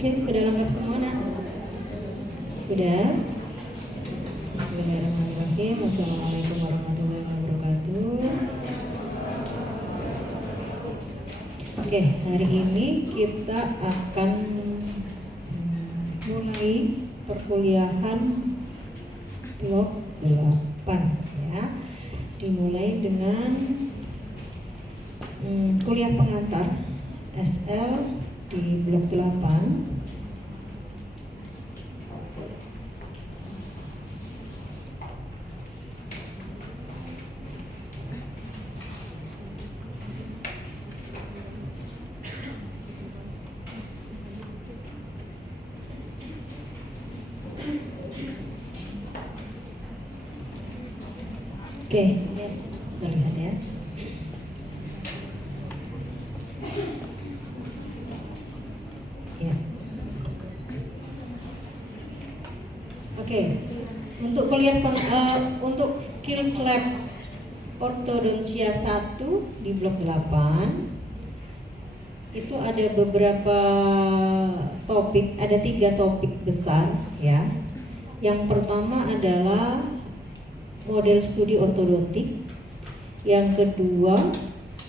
Oke, sudah lengkap semua nak? Sudah? Bismillahirrahmanirrahim. Wassalamualaikum warahmatullahi wabarakatuh. Oke, hari ini kita akan mulai perkuliahan blok 8 ya. Dimulai dengan kuliah pengantar SL di blok 8. Oke, kita lihat ya. Ya. Oke, untuk kuliah untuk skills lab ortodonsia 1 di blok 8 itu ada beberapa topik, ada 3 topik besar ya. Yang pertama adalah model studi ortodontik, yang kedua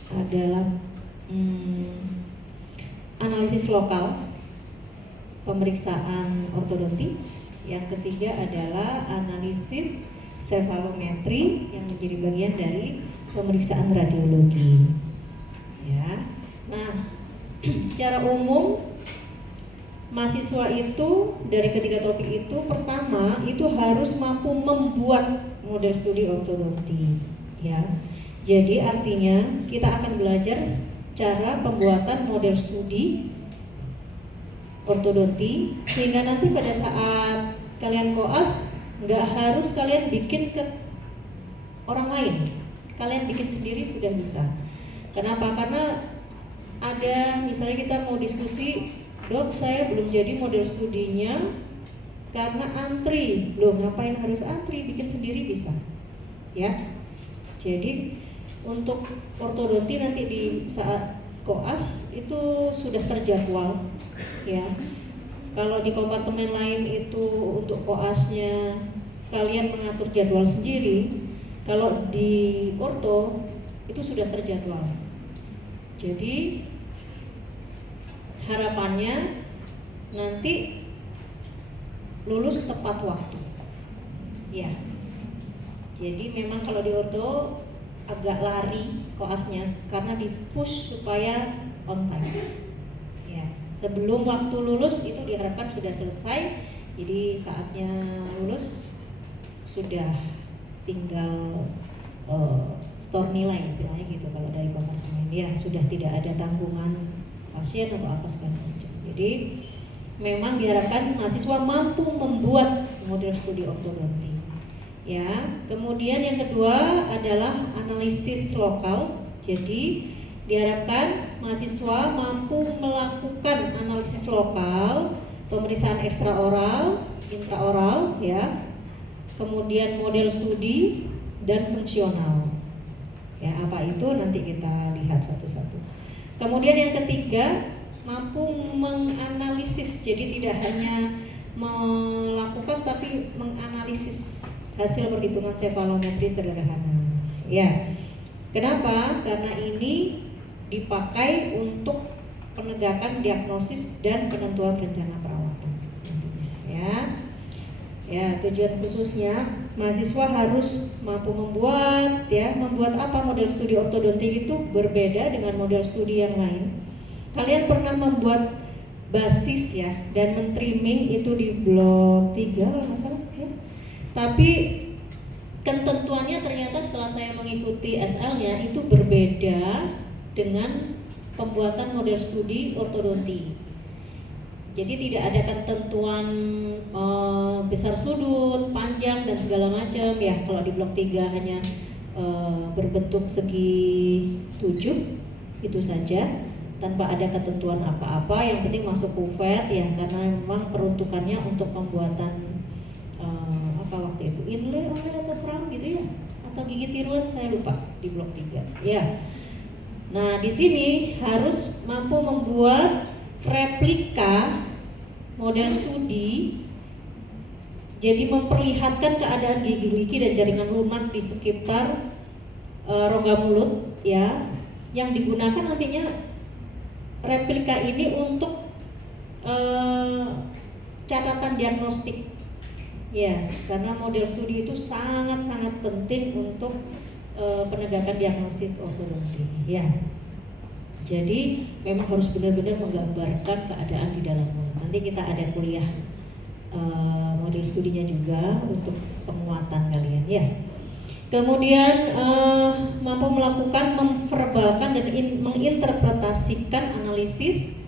adalah analisis lokal pemeriksaan ortodontik, yang ketiga adalah analisis cefalometri yang menjadi bagian dari pemeriksaan radiologi ya. Nah, secara umum mahasiswa itu dari ketiga topik itu, pertama itu harus mampu membuat model studi ortodonti ya. Jadi artinya kita akan belajar cara pembuatan model studi ortodonti, sehingga nanti pada saat kalian koas nggak harus kalian bikin ke orang lain, kalian bikin sendiri sudah bisa. Kenapa? Karena ada misalnya kita mau diskusi, dok saya belum jadi model studinya karena antri. Loh, ngapain harus antri? Bikin sendiri bisa ya. Jadi untuk ortodonti nanti di saat koas itu sudah terjadwal ya. Kalau di kompartemen lain itu untuk koasnya kalian mengatur jadwal sendiri, kalau di orto itu sudah terjadwal. Jadi harapannya nanti lulus tepat waktu ya. Jadi memang kalau di orto agak lari koasnya karena di push supaya on time ya. Sebelum waktu lulus itu diharapkan sudah selesai, jadi saatnya lulus sudah tinggal store nilai istilahnya gitu kalau dari kompartemen ya, sudah tidak ada tanggungan pasien atau apa segala macam. Jadi memang diharapkan mahasiswa mampu membuat model studi ortodonti ya. Kemudian yang kedua adalah analisis lokal. Jadi diharapkan mahasiswa mampu melakukan analisis lokal, pemeriksaan ekstraoral, intraoral ya. Kemudian model studi dan fungsional ya. Apa itu nanti kita lihat satu-satu. Kemudian yang ketiga, mampu menganalisis, jadi tidak hanya melakukan tapi menganalisis hasil perhitungan cefalometri sederhana ya. Kenapa? Karena ini dipakai untuk penegakan diagnosis dan penentuan rencana perawatan ya. Ya, tujuan khususnya mahasiswa harus mampu membuat ya. Membuat apa? Model studi ortodontik itu berbeda dengan model studi yang lain. Kalian pernah membuat basis ya dan mentrimming itu di blok 3 kalau nggak salah ya. Tapi ketentuannya ternyata setelah saya mengikuti SL-nya itu berbeda dengan pembuatan model studi ortodonti. Jadi tidak ada ketentuan besar sudut, panjang dan segala macam ya. Kalau di blok 3 hanya berbentuk segi 7 itu saja, tanpa ada ketentuan apa-apa. Yang penting masuk kuvet ya, karena memang peruntukannya untuk pembuatan apa waktu itu inlay atau crown gitu ya, atau gigi tiruan, saya lupa, di blok 3 ya. Nah di sini harus mampu membuat replika model studi, jadi memperlihatkan keadaan gigi-gigi dan jaringan lunak di sekitar rongga mulut ya, yang digunakan nantinya replika ini untuk catatan diagnostik ya, karena model studi itu sangat-sangat penting untuk penegakan diagnosis ortodonti ya. Jadi memang harus benar-benar menggambarkan keadaan di dalam mulut. Nanti kita ada kuliah model studinya juga untuk penguatan kalian ya. Kemudian mampu melakukan, memverbalkan dan menginterpretasikan analisis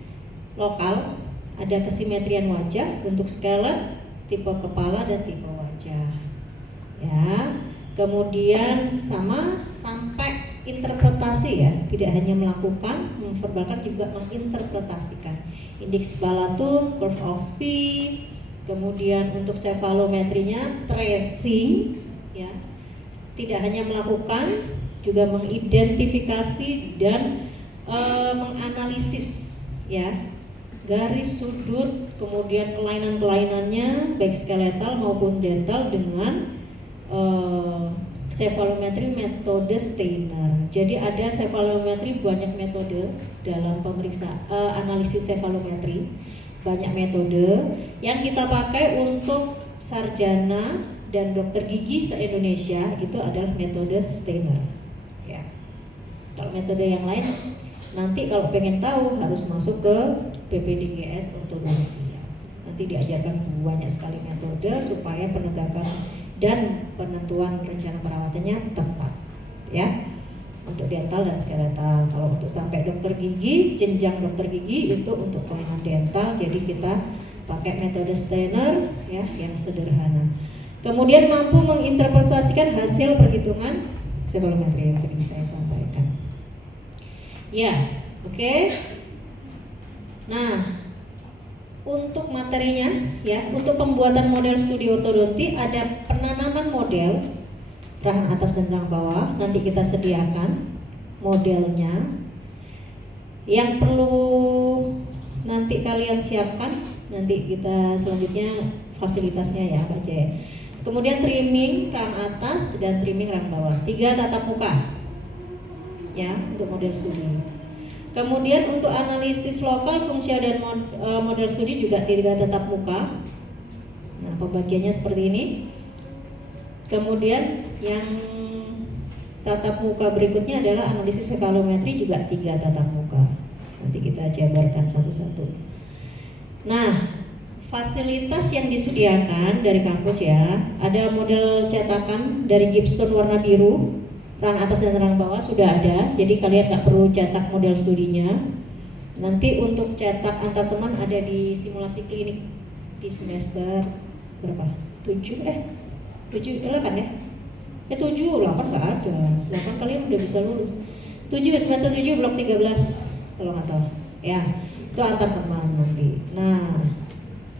lokal, ada kesimetrian wajah, bentuk skelet, tipe kepala dan tipe wajah ya. Kemudian sampai interpretasi ya, tidak hanya melakukan, memverbalkan, juga menginterpretasikan indeks palatum, curve of speech. Kemudian untuk cefalometrinya tracing ya, tidak hanya melakukan, juga mengidentifikasi dan menganalisis ya, garis sudut, kemudian kelainan-kelainannya baik skeletal maupun dental dengan cefalometri metode Steiner. Jadi ada cefalometri, banyak metode dalam pemeriksaan analisis cefalometri, banyak metode yang kita pakai untuk sarjana dan dokter gigi se-Indonesia itu adalah metode Steiner ya. Kalau metode yang lain nanti kalau pengen tahu harus masuk ke PPDGS ortodonsi ya. Nanti diajarkan banyak sekali metode supaya penegakan dan penentuan rencana perawatannya tepat ya, untuk dental dan skeletal. Kalau untuk sampai dokter gigi, jenjang dokter gigi itu untuk kelainan dental, jadi kita pakai metode Steiner ya, yang sederhana. Kemudian mampu menginterpretasikan hasil perhitungan cefalometri yang tadi saya sampaikan. Ya, oke. Nah, untuk materinya ya, untuk pembuatan model studi ortodonti ada penanaman model rahang atas dan rahang bawah. Nanti kita sediakan modelnya. Yang perlu nanti kalian siapkan, nanti kita selanjutnya fasilitasnya ya Pak Jaya. Kemudian trimming rahang atas dan trimming rahang bawah, 3 tatap muka ya untuk model studi. Kemudian untuk analisis lokal, fungsional dan model studi juga 3 tatap muka. Nah pembagiannya seperti ini. Kemudian yang tatap muka berikutnya adalah analisis cefalometri, juga 3 tatap muka. Nanti kita jabarkan satu-satu. Nah fasilitas yang disediakan dari kampus ya, ada model cetakan dari Gipstone warna biru, rahang atas dan rahang bawah sudah ada, jadi kalian nggak perlu cetak model studinya. Nanti untuk cetak antar teman ada di simulasi klinik di semester berapa? 8 ya? 7, 8 nggak ada, 8 kalian udah bisa lulus. 7 semester 7 blok 13 kalau nggak salah ya, itu antar teman nanti. Nah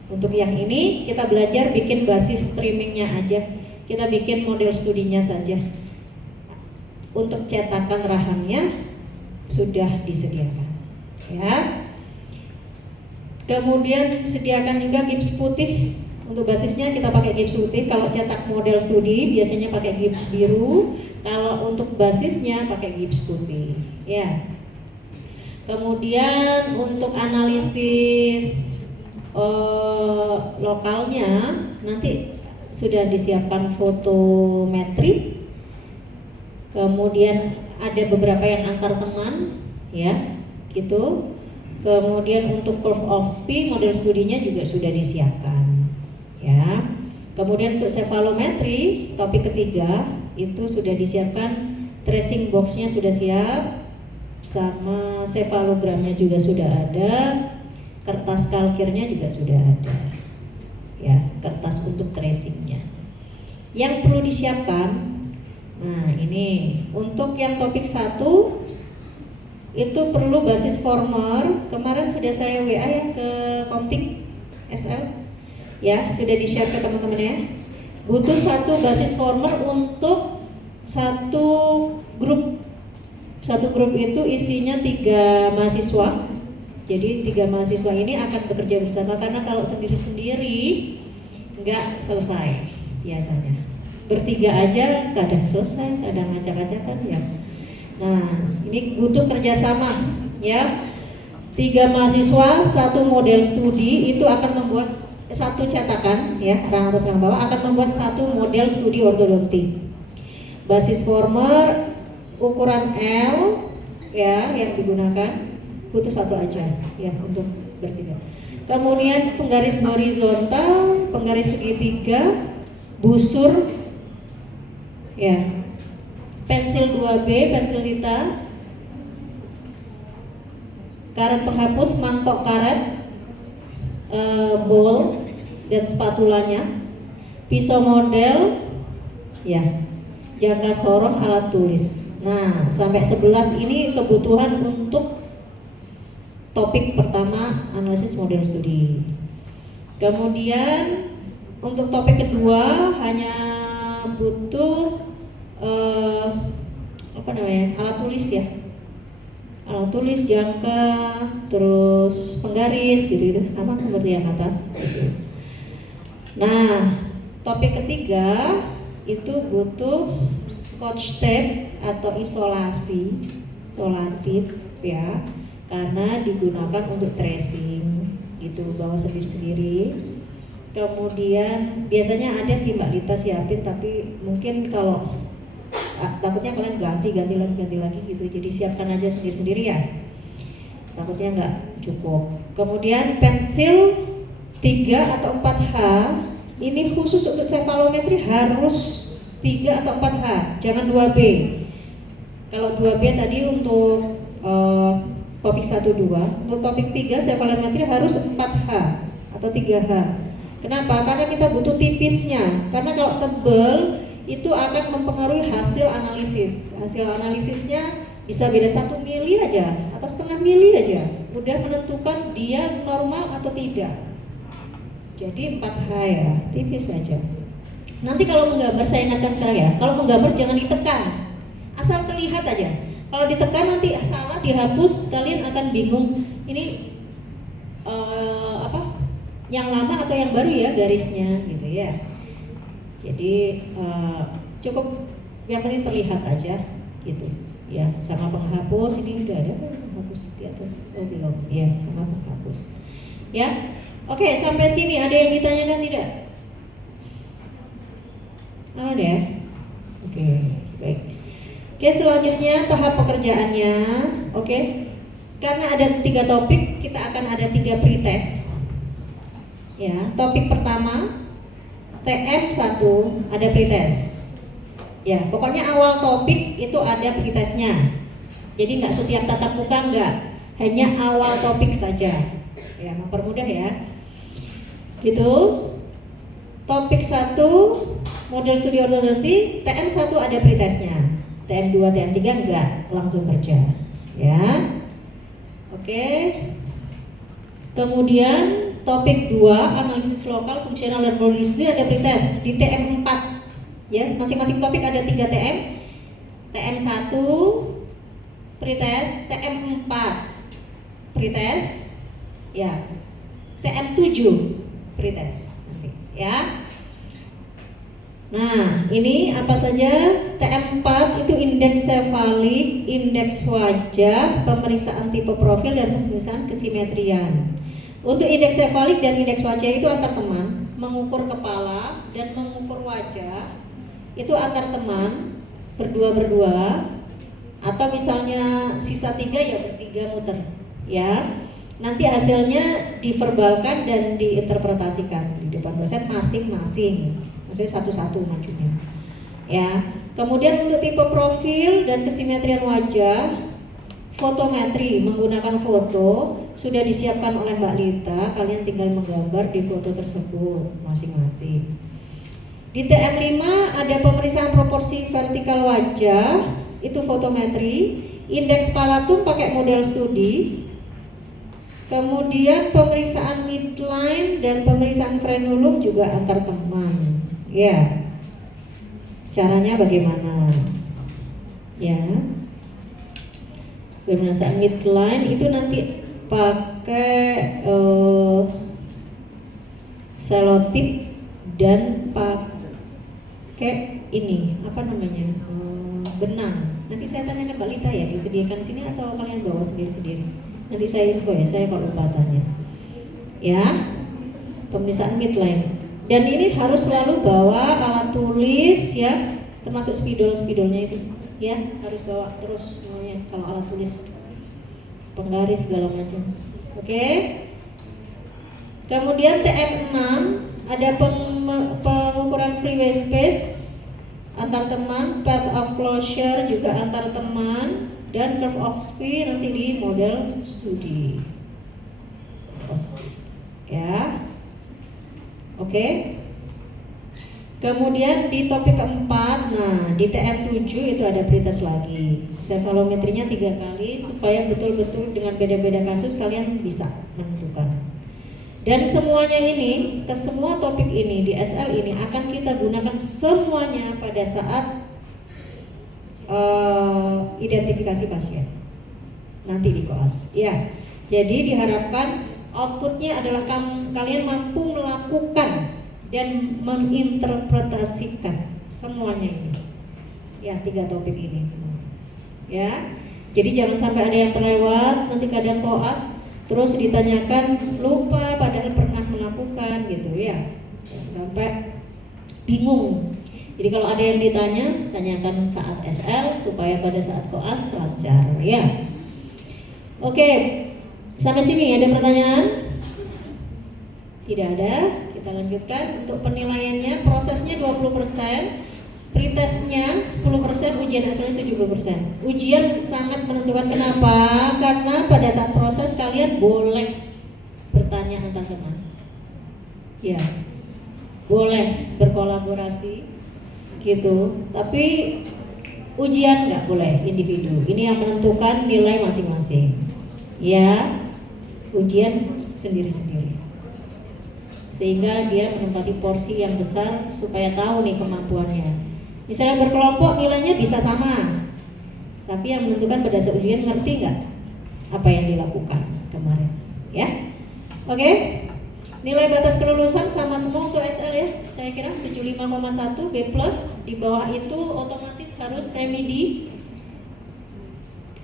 untuk yang ini kita belajar bikin basis streamingnya aja, kita bikin model studinya saja. Untuk cetakan rahangnya sudah disediakan ya. Kemudian sediakan juga gips putih. Untuk basisnya kita pakai gips putih. Kalau cetak model studi biasanya pakai gips biru, kalau untuk basisnya pakai gips putih ya. Kemudian untuk analisis lokalnya nanti sudah disiapkan fotometri. Kemudian ada beberapa yang antar teman ya gitu. Kemudian untuk curve of speech model studinya juga sudah disiapkan ya. Kemudian untuk cefalometri topik ketiga itu sudah disiapkan, tracing boxnya sudah siap, sama cefalogramnya juga sudah ada, kertas kalkirnya juga sudah ada ya, kertas untuk tracingnya. Yang perlu disiapkan, nah ini untuk yang topik 1 itu perlu basis former. Kemarin sudah saya WA ya ke Komtik SL ya, sudah di-share ke teman-teman ya. Butuh 1 basis former untuk satu grup itu isinya 3 mahasiswa. Jadi 3 mahasiswa ini akan bekerja bersama, karena kalau sendiri-sendiri nggak selesai biasanya. Bertiga aja kadang selesai, kadang acak-acakan ya. Nah, ini butuh kerjasama ya. 3 mahasiswa, 1 model studi itu akan membuat satu cetakan ya, rang atas rang bawah akan membuat 1 model studi ortodontik. Basis former ukuran L ya yang digunakan butuh 1 aja ya untuk bertiga. Kemudian penggaris horizontal, penggaris segitiga, busur ya, pensil 2B, pensil tinta, karet penghapus, mangkok karet, bowl dan spatulanya, pisau model ya, jangka sorong, alat tulis. Nah, sampai 11 ini kebutuhan untuk topik pertama, analisis model studi. Kemudian untuk topik kedua hanya butuh alat tulis ya, alat tulis, jangka, terus penggaris gitu sama seperti yang atas. Nah, topik ketiga itu butuh scotch tape atau isolatif ya, karena digunakan untuk tracing gitu, bawa sendiri-sendiri. Kemudian biasanya ada sih Mbak Lita siapin, tapi mungkin kalau takutnya kalian ganti lagi gitu, jadi siapkan aja sendiri-sendiri ya, takutnya nggak cukup. Kemudian pensil 3 atau 4H ini khusus untuk cefalometri harus 3 atau 4H, jangan 2B. Kalau 2B tadi untuk topik 1-2, untuk topik 3 cefalometri harus 4H atau 3H. Kenapa? Karena kita butuh tipisnya, karena kalau tebal itu akan mempengaruhi hasil analisis. Hasil analisisnya bisa beda 1 mili aja atau setengah mili aja, udah menentukan dia normal atau tidak. Jadi 4H ya, tipis saja. Nanti kalau menggambar, saya ingatkan sekarang ya, kalau menggambar jangan ditekan, asal terlihat aja. Kalau ditekan nanti salah, dihapus, kalian akan bingung ini yang lama atau yang baru ya garisnya gitu ya. Jadi cukup yang penting terlihat aja gitu ya, sama penghapus. Ini udah ada penghapus di atas, oh belum ya, sama penghapus ya. Oke, sampai sini ada yang ditanyakan tidak? Ada ya? Oke, baik. Oke, selanjutnya tahap pekerjaannya. Oke, karena ada 3 topik, kita akan ada 3 pretest ya. Topik pertama TM1 ada pretest ya, pokoknya awal topik itu ada pretestnya. Jadi nggak setiap tatap muka, nggak, hanya awal topik saja ya, mempermudah ya gitu. Topik 1 model studi ortodontik, TM1 ada pretestnya, TM2, TM3 enggak, langsung kerja ya. Oke. Kemudian topik 2 analisis lokal, fungsional dan model studi ada pretest di TM4 ya, masing-masing topik ada 3 TM. TM1 pretest, TM4 pretest ya, TM7 pretest nanti ya. Nah, ini apa saja? TM4 itu indeks sefalik, indeks wajah, pemeriksaan tipe profil, dan pemeriksaan kesimetrian. Untuk indeks sefalik dan indeks wajah itu antar teman, mengukur kepala dan mengukur wajah itu antar teman, berdua, atau misalnya sisa 3 ya bertiga muter ya. Nanti hasilnya diverbalkan dan diinterpretasikan di depan dosen masing-masing, maksudnya satu-satu majunya ya. Kemudian untuk tipe profil dan kesimetrian wajah, fotometri menggunakan foto sudah disiapkan oleh Mbak Lita, kalian tinggal menggambar di foto tersebut masing-masing. Di TM5 ada pemeriksaan proporsi vertikal wajah, itu fotometri, indeks palatum pakai model studi. Kemudian pemeriksaan midline dan pemeriksaan frenulum juga antar teman ya. caranya bagaimana? Ya, pemeriksaan midline itu nanti pakai selotip dan pakai ini apa namanya benang. Nanti saya tanyakan Mbak Lita ya, disediakan di sini atau kalian bawa sendiri-sendiri? Nanti saya info ya, saya kalau lupa tanya. Ya, pemeriksaan midline. Dan ini harus selalu bawa alat tulis ya, termasuk spidolnya itu ya, harus bawa terus semuanya kalau alat tulis, penggaris segala macam. Oke. Kemudian TM6 ada pengukuran freeway space antar teman, path of closure juga antar teman, dan curve of speed nanti di model studi. Ya. Oke. Kemudian di topik keempat, nah di TM7 itu ada pretest lagi. Cefalometrinya 3 kali supaya betul-betul dengan beda-beda kasus kalian bisa menentukan. Dan semuanya ini, ke semua topik ini di SL ini akan kita gunakan semuanya pada saat identifikasi pasien nanti di koas. Ya, jadi diharapkan outputnya adalah kalian mampu melakukan dan menginterpretasikan semuanya ini. Ya, 3 topik ini semua. Ya, jadi jangan sampai ada yang terlewat. Nanti kadang koas terus ditanyakan lupa padahal pernah melakukan gitu ya, sampai bingung. Jadi kalau ada yang ditanya, tanyakan saat SL supaya pada saat koas lancar ya. Oke, sampai sini ada pertanyaan? Tidak ada, kita lanjutkan. Untuk penilaiannya, prosesnya 20%, pretestnya 10%, ujian hasilnya 70%. Ujian sangat menentukan. Kenapa? Karena pada saat proses kalian boleh bertanya antar teman. Ya, boleh berkolaborasi gitu. Tapi ujian nggak boleh individu. Ini yang menentukan nilai masing-masing. Ya, ujian sendiri-sendiri. Sehingga dia menempati porsi yang besar supaya tahu nih kemampuannya. Misalnya berkelompok nilainya bisa sama, tapi yang menentukan pada saat ujian ngerti nggak apa yang dilakukan kemarin, ya? Oke, nilai batas kelulusan sama semua untuk SL ya, saya kira 75,1 B+. Di bawah itu otomatis harus remedi.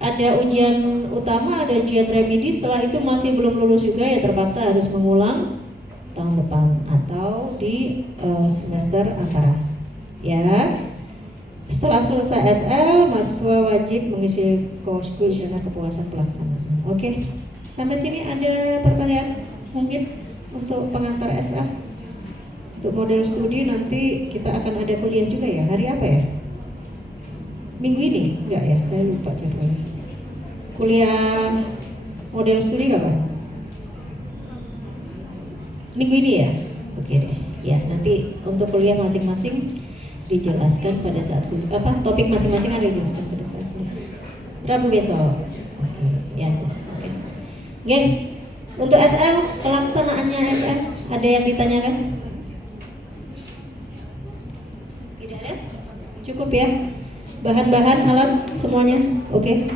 Ada ujian utama, ada ujian remedi. Setelah itu masih belum lulus juga ya terpaksa harus mengulang tahun depan atau di semester antara. Ya, setelah selesai SL, mahasiswa wajib mengisi kuesioner kepuasan pelaksanaan. Oke, sampai sini ada pertanyaan mungkin untuk pengantar SL. Untuk model studi nanti kita akan ada kuliah juga ya. Hari apa ya? Minggu ini? Enggak ya, saya lupa jadwalnya. Kuliah model studi kapan? Minggu ini ya? Oke deh. Ya, nanti untuk kuliah masing-masing dijelaskan pada saat topik masing-masing ada dijelaskan pada saat Rabu besok. Oke, ya yes. Oke. Untuk SL, pelaksanaannya SL ada yang ditanyakan? Tidak ada? Cukup ya? Bahan-bahan alat semuanya? Oke.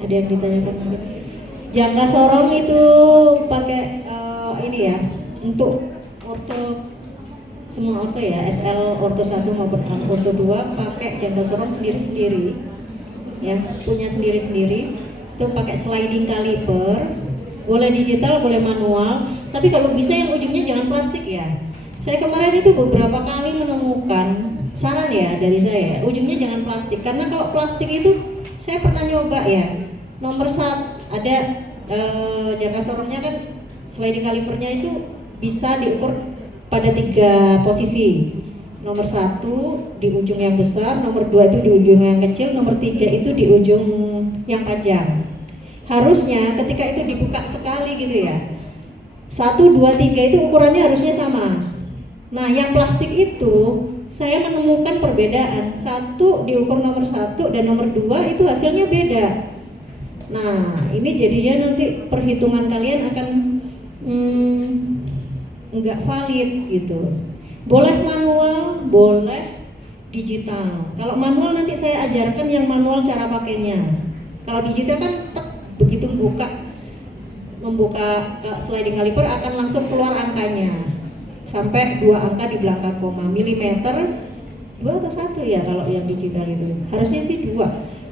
Ada yang ditanyakan mungkin? Jangka sorong itu pakai ini ya, untuk orto semua orto ya, SL orto 1 maupun orto 2 pakai jangka sorong sendiri-sendiri ya, punya sendiri-sendiri. Itu pakai sliding caliper, boleh digital boleh manual, tapi kalau bisa yang ujungnya jangan plastik ya. Saya kemarin itu beberapa kali menemukan, saran ya dari saya, ujungnya jangan plastik, karena kalau plastik itu saya pernah nyoba ya, nomor 1 ada jangka sorongnya kan, sliding calipernya itu bisa diukur pada 3 posisi. Nomor 1 di ujung yang besar, nomor 2 itu di ujung yang kecil, nomor 3 itu di ujung yang panjang. Harusnya ketika itu dibuka sekali gitu ya, 1, 2, 3 itu ukurannya harusnya sama. Nah yang plastik itu saya menemukan perbedaan, 1 diukur nomor 1 dan nomor 2 itu hasilnya beda. Nah ini jadinya nanti perhitungan kalian akan nggak valid gitu. Boleh manual, boleh digital. Kalau manual nanti saya ajarkan yang manual cara pakainya. Kalau digital kan begitu membuka sliding caliper akan langsung keluar angkanya sampai 2 angka di belakang koma, milimeter 2 atau 1 ya kalau yang digital itu. Harusnya sih 2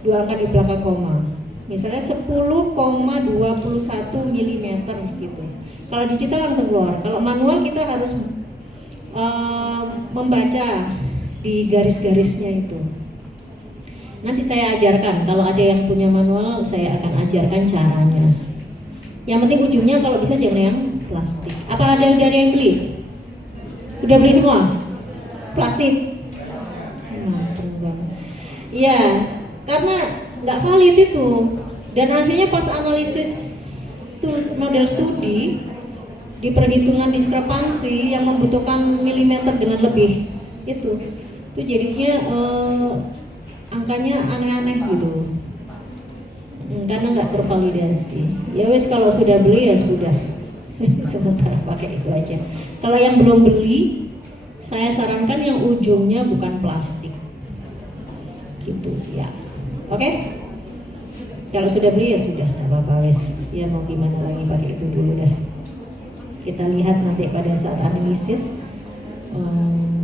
angka di belakang koma. Misalnya 10,21 milimeter gitu. Kalau digital langsung keluar. Kalau manual kita harus membaca di garis-garisnya itu. Nanti saya ajarkan, kalau ada yang punya manual saya akan ajarkan caranya. Yang penting ujungnya kalau bisa jangan yang plastik. Apa ada yang beli? Udah beli semua? Plastik? Nah, iya, karena nggak valid itu. Dan akhirnya pas analisis model studi di perhitungan diskrepansi yang membutuhkan milimeter dengan lebih itu jadinya angkanya aneh-aneh gitu, karena nggak tervalidasi. Ya wes, kalau sudah beli ya sudah sementara pakai itu aja. Kalau yang belum beli, saya sarankan yang ujungnya bukan plastik gitu ya. Oke? Kalau sudah beli ya sudah, nggak apa-apa wes, ya mau gimana lagi, pakai itu dulu dah. Kita lihat nanti pada saat analisis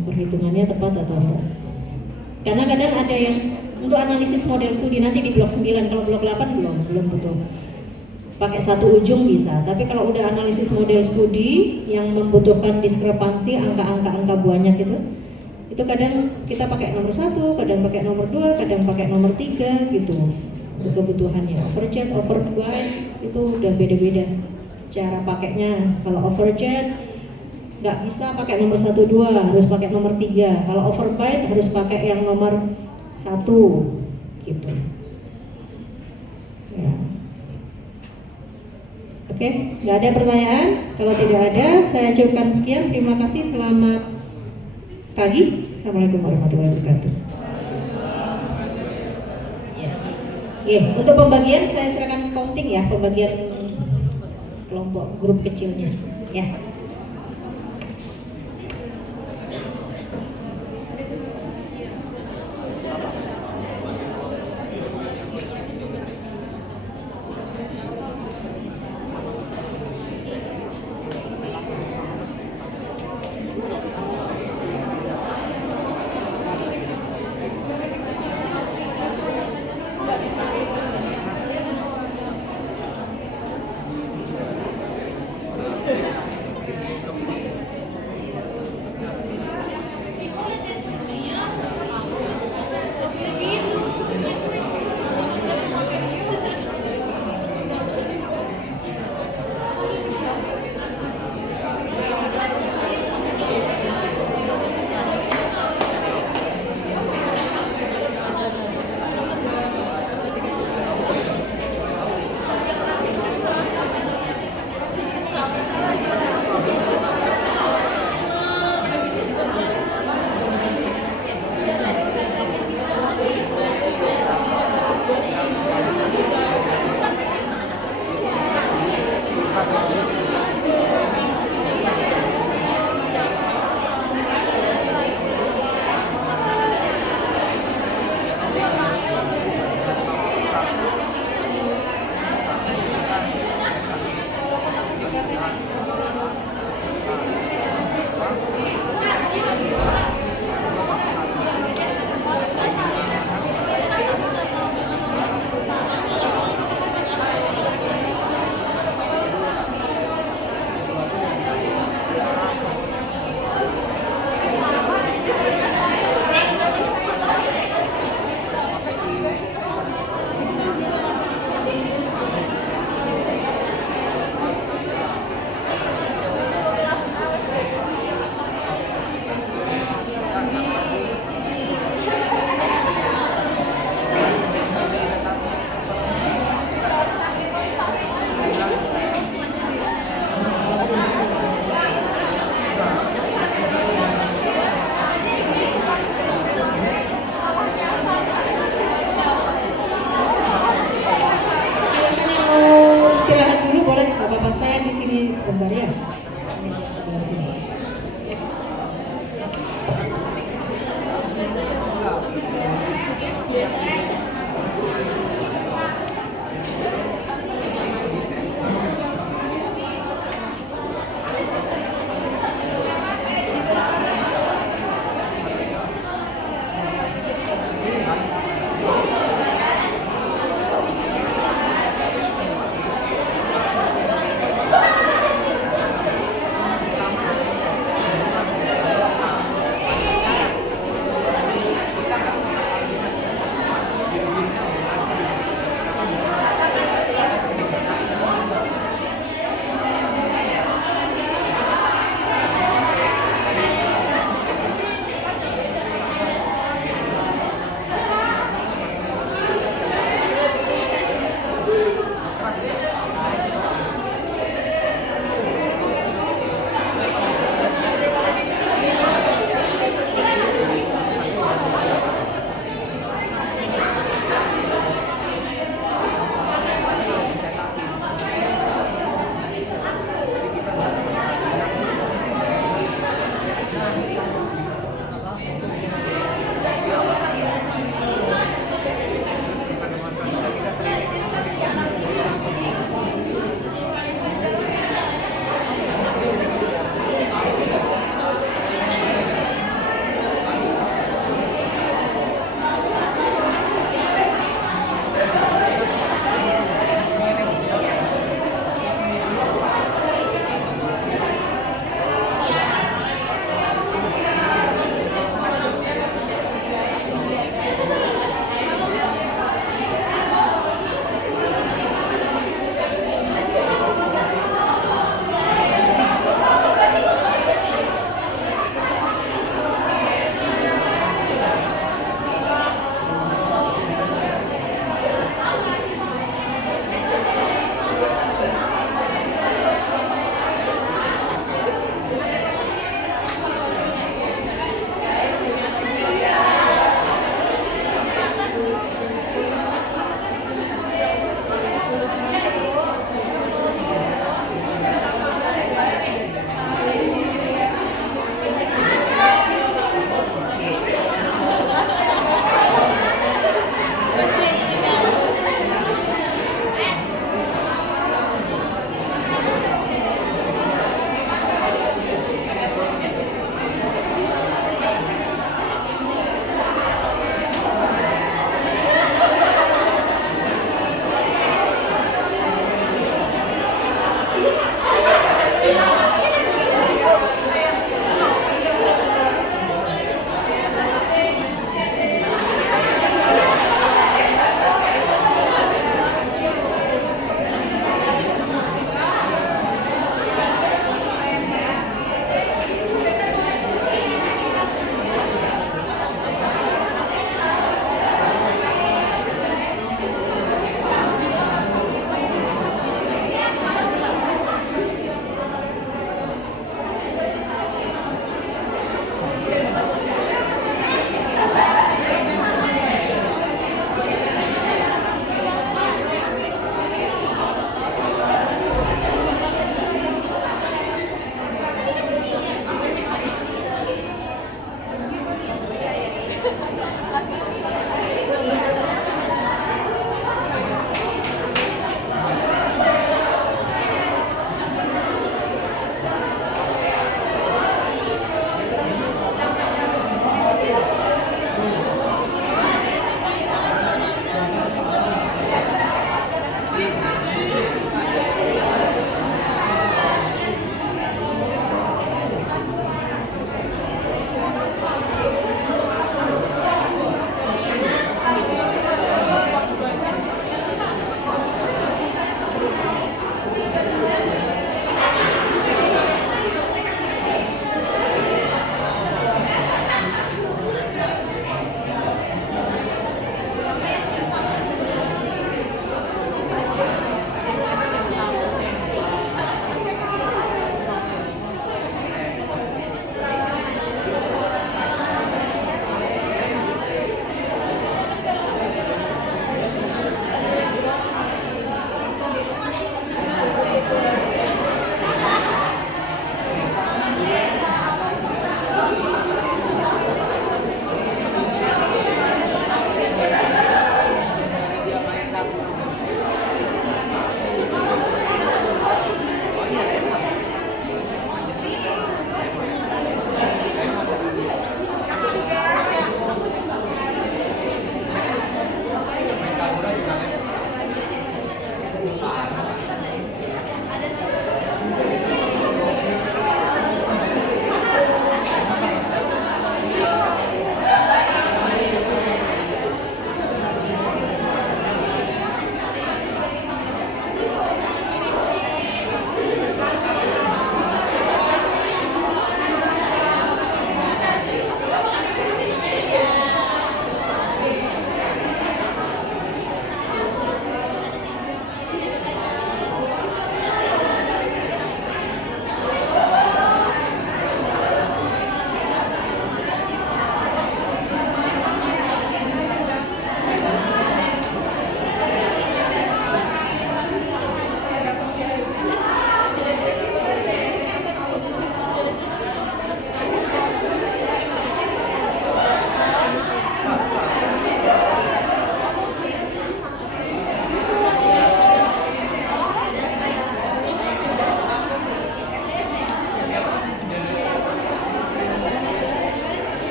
perhitungannya tepat atau enggak. Karena kadang ada yang untuk analisis model studi nanti di blok 9, kalau blok 8 belum butuh. Pakai satu ujung bisa, tapi kalau udah analisis model studi yang membutuhkan diskrepansi angka banyak itu kadang kita pakai nomor 1, kadang pakai nomor 2, kadang pakai nomor 3 gitu. Untuk kebutuhannya overjet, overbyte itu udah beda-beda cara pakainya. Kalau overjet nggak bisa pakai nomor 1, 2, harus pakai nomor 3. Kalau overbyte harus pakai yang nomor 1 gitu ya. Oke, nggak ada pertanyaan? Kalau tidak ada, saya cukupkan sekian. Terima kasih, selamat pagi. Assalamualaikum warahmatullahi wabarakatuh. Untuk pembagian saya serahkan counting ya, pembagian kelompok grup kecilnya ya.